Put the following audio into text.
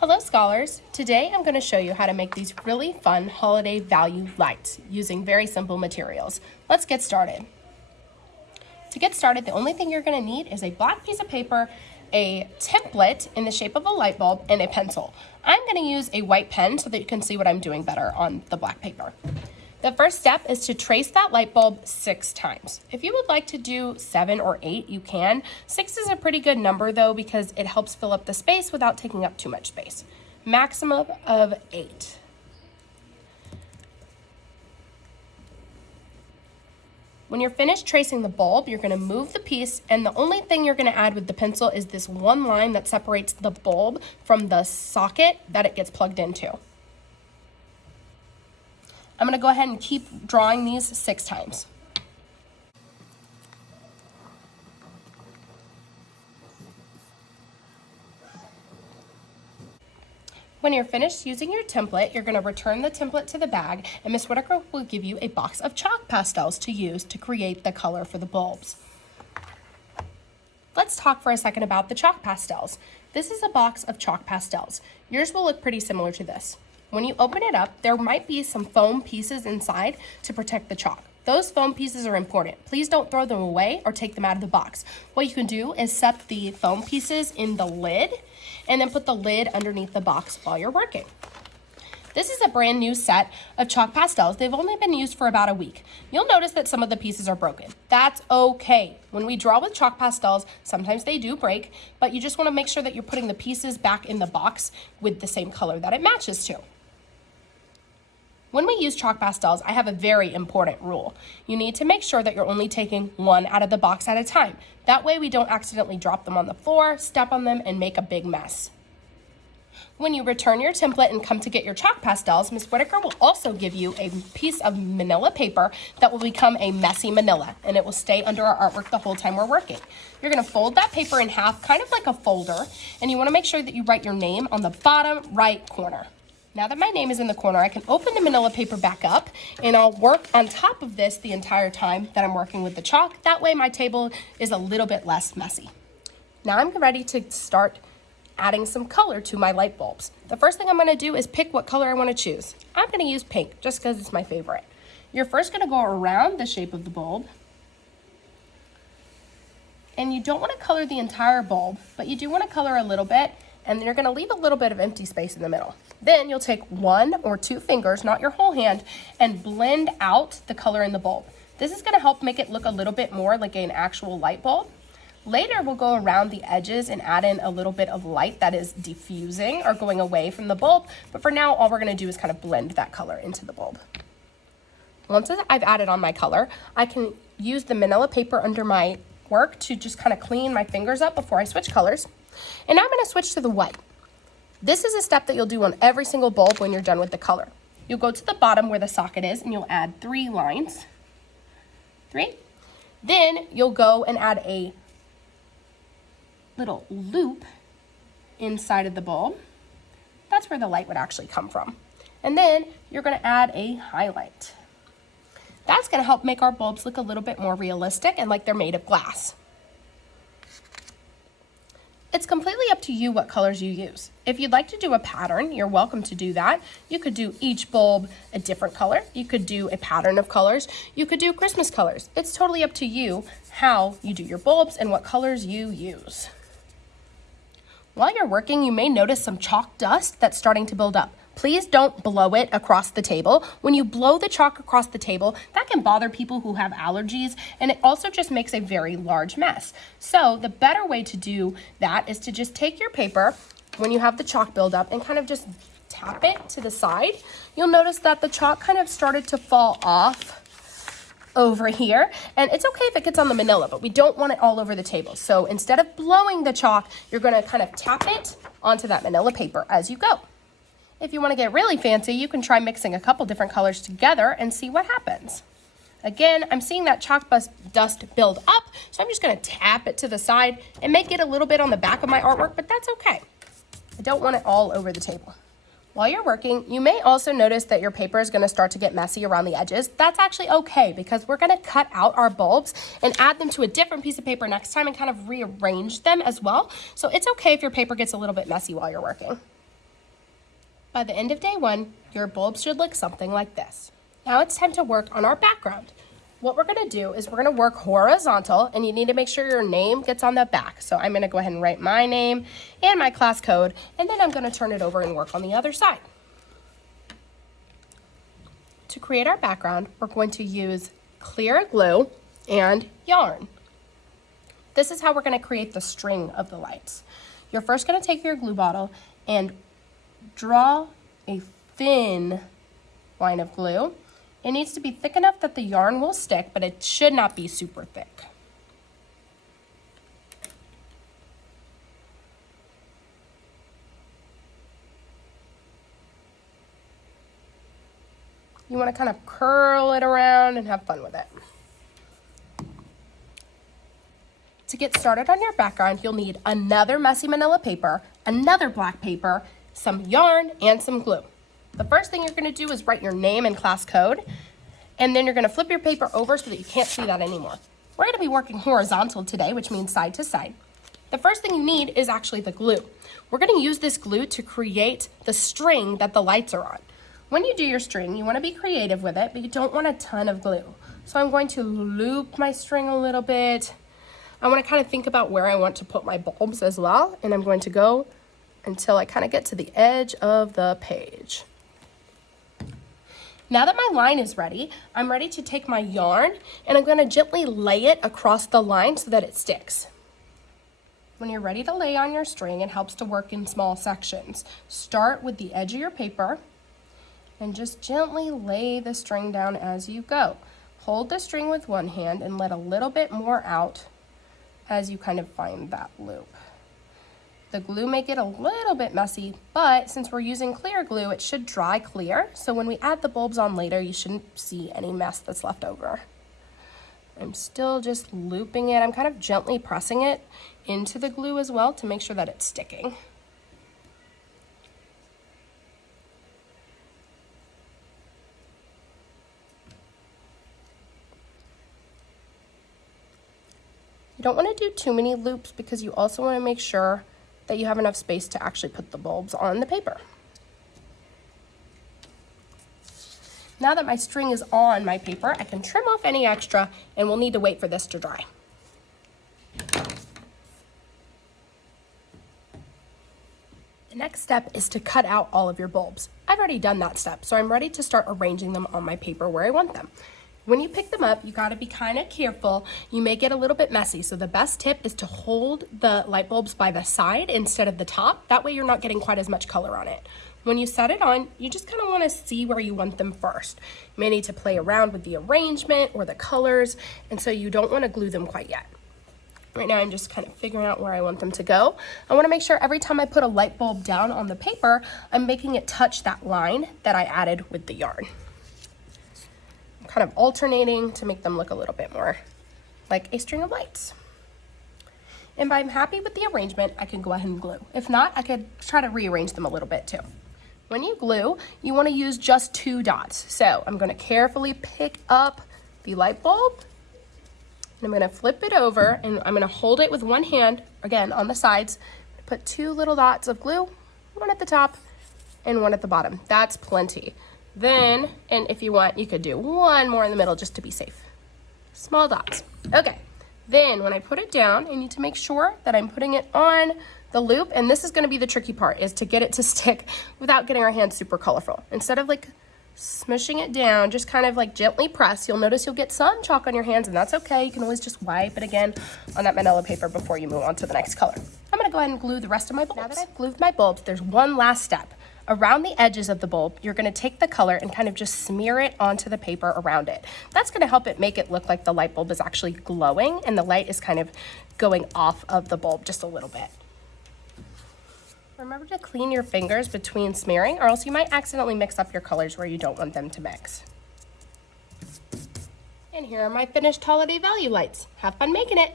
Hello scholars! Today I'm going to show you how to make these really fun holiday value lights using very simple materials. Let's get started. To get started, the only thing you're going to need is a black piece of paper, a template in the shape of a light bulb, and a pencil. I'm going to use a white pen so that you can see what I'm doing better on the black paper. The first step is to trace that light bulb 6 times. If you would like to do 7 or 8, you can. 6 is a pretty good number though because it helps fill up the space without taking up too much space. Maximum of 8. When you're finished tracing the bulb, you're going to move the piece, and the only thing you're going to add with the pencil is this one line that separates the bulb from the socket that it gets plugged into. I'm going to go ahead and keep drawing these 6 times. When you're finished using your template, you're going to return the template to the bag, and Ms. Whitaker will give you a box of chalk pastels to use to create the color for the bulbs. Let's talk for a second about the chalk pastels. This is a box of chalk pastels. Yours will look pretty similar to this. When you open it up, there might be some foam pieces inside to protect the chalk. Those foam pieces are important. Please don't throw them away or take them out of the box. What you can do is set the foam pieces in the lid and then put the lid underneath the box while you're working. This is a brand new set of chalk pastels. They've only been used for about a week. You'll notice that some of the pieces are broken. That's okay. When we draw with chalk pastels, sometimes they do break, but you just want to make sure that you're putting the pieces back in the box with the same color that it matches to. When we use chalk pastels, I have a very important rule. You need to make sure that you're only taking one out of the box at a time. That way we don't accidentally drop them on the floor, step on them, and make a big mess. When you return your template and come to get your chalk pastels, Ms. Whitaker will also give you a piece of manila paper that will become a messy manila, and it will stay under our artwork the whole time we're working. You're going to fold that paper in half, kind of like a folder, and you want to make sure that you write your name on the bottom right corner. Now that my name is in the corner, I can open the manila paper back up, and I'll work on top of this the entire time that I'm working with the chalk. That way my table is a little bit less messy. Now I'm ready to start adding some color to my light bulbs. The first thing I'm going to do is pick what color I want to choose. I'm going to use pink just because it's my favorite. You're first going to go around the shape of the bulb, and you don't want to color the entire bulb, but you do want to color a little bit, and then you're going to leave a little bit of empty space in the middle. Then you'll take 1 or 2 fingers, not your whole hand, and blend out the color in the bulb. This is going to help make it look a little bit more like an actual light bulb. Later, we'll go around the edges and add in a little bit of light that is diffusing or going away from the bulb. But for now, all we're going to do is kind of blend that color into the bulb. Once I've added on my color, I can use the manila paper under my work to just kind of clean my fingers up before I switch colors. And now I'm going to switch to the white. This is a step that you'll do on every single bulb when you're done with the color. You'll go to the bottom where the socket is and you'll add 3 lines. 3. Then you'll go and add a little loop inside of the bulb. That's where the light would actually come from. And then you're going to add a highlight. That's going to help make our bulbs look a little bit more realistic and like they're made of glass. It's completely up to you what colors you use. If you'd like to do a pattern, you're welcome to do that. You could do each bulb a different color. You could do a pattern of colors. You could do Christmas colors. It's totally up to you how you do your bulbs and what colors you use. While you're working, you may notice some chalk dust that's starting to build up. Please don't blow it across the table. When you blow the chalk across the table, that can bother people who have allergies, and it also just makes a very large mess. So the better way to do that is to just take your paper when you have the chalk buildup and kind of just tap it to the side. You'll notice that the chalk kind of started to fall off over here, and it's okay if it gets on the manila, but we don't want it all over the table. So instead of blowing the chalk, you're going to kind of tap it onto that manila paper as you go. If you want to get really fancy, you can try mixing a couple different colors together and see what happens. Again, I'm seeing that chalk dust build up, so I'm just going to tap it to the side and make it a little bit on the back of my artwork, but that's okay. I don't want it all over the table. While you're working, you may also notice that your paper is going to start to get messy around the edges. That's actually okay because we're going to cut out our bulbs and add them to a different piece of paper next time and kind of rearrange them as well. So it's okay if your paper gets a little bit messy while you're working. By the end of day 1, your bulbs should look something like this. Now it's time to work on our background. What we're gonna do is we're gonna work horizontal, and you need to make sure your name gets on the back. So I'm gonna go ahead and write my name and my class code, and then I'm gonna turn it over and work on the other side. To create our background, we're going to use clear glue and yarn. This is how we're gonna create the string of the lights. You're first gonna take your glue bottle and draw a thin line of glue. It needs to be thick enough that the yarn will stick, but it should not be super thick. You want to kind of curl it around and have fun with it. To get started on your background, you'll need another messy manila paper, another black paper, some yarn, and some glue. The first thing you're going to do is write your name and class code, and then you're going to flip your paper over so that you can't see that anymore. We're going to be working horizontal today, which means side to side. The first thing you need is actually the glue. We're going to use this glue to create the string that the lights are on. When you do your string, you want to be creative with it, but you don't want a ton of glue. So I'm going to loop my string a little bit. I want to kind of think about where I want to put my bulbs as well, and I'm going to go until I kind of get to the edge of the page. Now that my line is ready, I'm ready to take my yarn and I'm going to gently lay it across the line so that it sticks. When you're ready to lay on your string, it helps to work in small sections. Start with the edge of your paper and just gently lay the string down as you go. Hold the string with one hand and let a little bit more out as you kind of find that loop. The glue may get a little bit messy, but since we're using clear glue, it should dry clear. So when we add the bulbs on later, you shouldn't see any mess that's left over. I'm still just looping it. I'm kind of gently pressing it into the glue as well to make sure that it's sticking. You don't want to do too many loops because you also want to make sure that you have enough space to actually put the bulbs on the paper. Now that my string is on my paper, I can trim off any extra, and we'll need to wait for this to dry. The next step is to cut out all of your bulbs. I've already done that step, so I'm ready to start arranging them on my paper where I want them. When you pick them up, you gotta be kind of careful. You may get a little bit messy, so the best tip is to hold the light bulbs by the side instead of the top. That way you're not getting quite as much color on it. When you set it on, you just kind of want to see where you want them first. You may need to play around with the arrangement or the colors, and so you don't want to glue them quite yet. Right now I'm just kind of figuring out where I want them to go. I want to make sure every time I put a light bulb down on the paper, I'm making it touch that line that I added with the yarn. Kind of alternating to make them look a little bit more like a string of lights. And if I'm happy with the arrangement, I can go ahead and glue. If not, I could try to rearrange them a little bit too. When you glue, you want to use just 2 dots. So I'm going to carefully pick up the light bulb, and I'm going to flip it over, and I'm going to hold it with one hand, again on the sides, put 2 little dots of glue, one at the top and one at the bottom. That's plenty. Then, and if you want, you could do 1 more in the middle just to be safe. Small dots. Okay. Then when I put it down, I need to make sure that I'm putting it on the loop, and this is going to be the tricky part, is to get it to stick without getting our hands super colorful. Instead of like smushing it down, just kind of like gently press. You'll notice you'll get some chalk on your hands, and that's okay. You can always just wipe it again on that manila paper before you move on to the next color. I'm going to go ahead and glue the rest of my bulbs. Now that I've glued my bulbs, there's one last step. Around the edges of the bulb, you're going to take the color and kind of just smear it onto the paper around it. That's going to help it make it look like the light bulb is actually glowing and the light is kind of going off of the bulb just a little bit. Remember to clean your fingers between smearing, or else you might accidentally mix up your colors where you don't want them to mix. And here are my finished holiday value lights. Have fun making it!